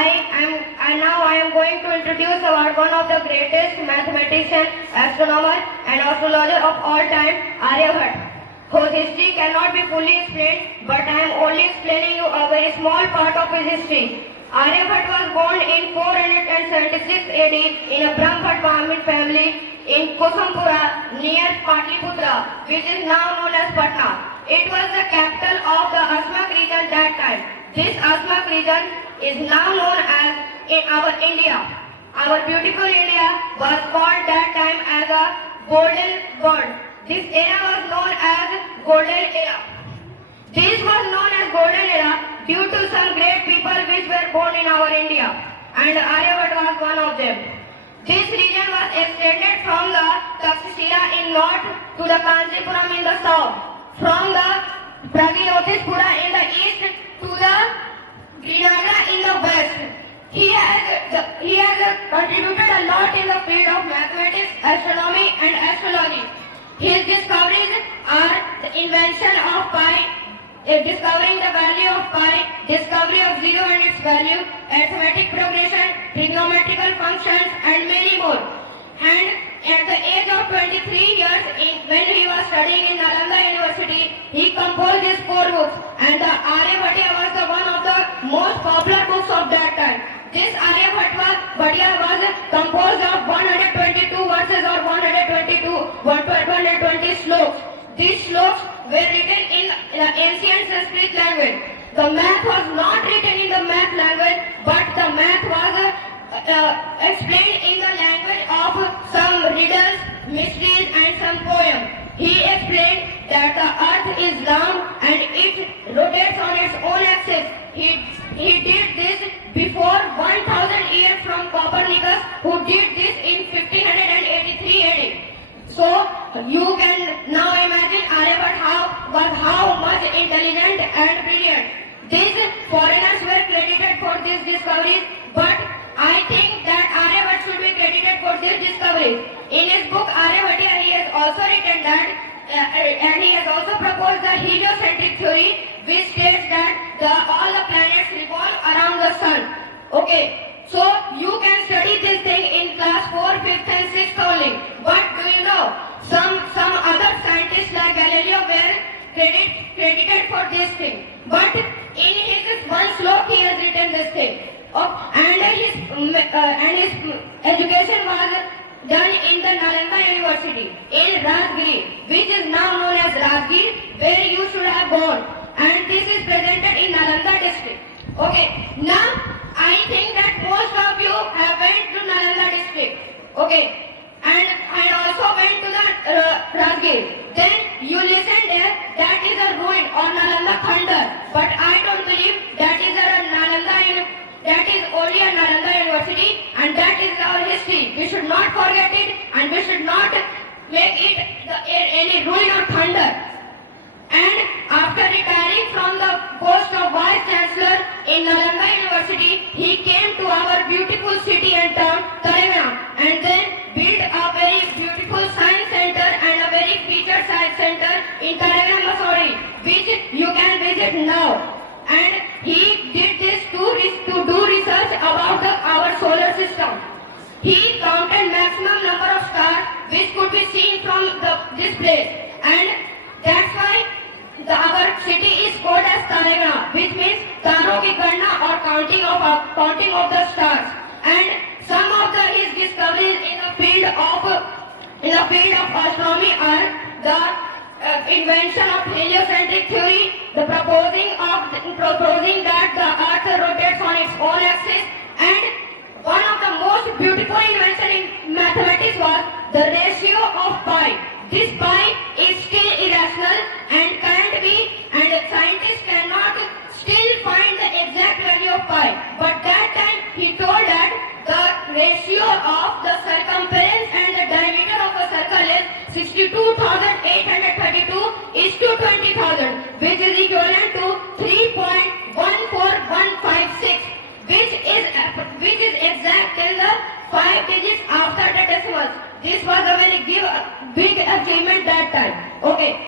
I am going to introduce about one of the greatest mathematician, astronomer and astrologer of all time, Aryabhat, whose history cannot be fully explained, but I am only explaining you a very small part of his history. Aryabhat was born in 476 AD in a Brahmabhat Brahmin family in Kusumpura near Patliputra, which is now known as Patna. It was the capital of the Asmak region that time. This Asmak region is now known as in our India. Our beautiful India was called that time as a golden world. This era was known as golden era. This was known as golden era due to some great people which were born in our India, and Aryabhat was one of them. This region was extended from the Takshashila in north to the Kanchipuram in the south, from the Pragyotispura in the east to the Grenada in the west. He has contributed a lot in the field of mathematics, astronomy and astrology. His discoveries are the invention of pi, discovering the value of pi, discovery of zero and its value, arithmetic progression, trigonometrical functions and many more. And at the age of 23 years, when he was studying in Nalanda University, he composed his 4 books, and the Aryabhatiya was the one of the most popular books of that time. This Aryabhatiya was composed of 122 verses or 120 sloks. These sloks were written in the ancient Sanskrit language. The math was not written in the math language, but the math was explained in the language of some riddles, mysteries and some poems. He explained that the earth is round and it rotates on its own axis. He did this before 1000 years from Copernicus, who did this in 1583 AD. So you can now imagine Aryabhat was how much intelligent and brilliant. These foreigners were credited for these discoveries, but I think that Aryabhat should be credited for this discovery. In his book Aryabhatiya, he has also written that, and he has also proposed the heliocentric theory, which states that all the planets revolve around the sun. Okay, so you can study this thing in class 4, 5th and 6th only. But do you know, some other scientists like Galileo were credited for this thing. But in his one slok he has written this thing. And his education was done in the Nalanda University in Rajgiri, which is now known as Rajgir, where you should have gone. And this is presented in Nalanda district. Okay, now I think that most of you have went to Nalanda district. Okay, and also went to the Rajgir. Then you listen there, that is a ruin or Nalanda Khandar. But I don't believe that is that is only a Nalanda University, and that is our history. We should not forget it, and we should not make it any ruin or thunder. And after retiring from the post of Vice Chancellor in Nalanda University, he came to our beautiful city and town, Telangana, and then built a very beautiful science center and a very featured science center in Telangana, Missouri, which you can visit now. And he did this to do research about our solar system. He counted maximum number of stars which could be seen from this place, and that's why our city is called as Telangana, which means Taro ki Ganna or counting of the stars. And some of his discoveries in the field of astronomy are the invention of heliocentric theory, the proposing that the earth rotates on its own axis, and one of the most beautiful inventions in mathematics was the ratio of pi. This pi is still irrational and can't be, and scientists cannot still find the exact value of pi. But that time he told that the ratio of the circumference and the diameter of a circle is 62,832 is to 20,000, which is equivalent to 3.14156, which is exact in the 5 digits after the decimals. This was a very big achievement that time. Okay.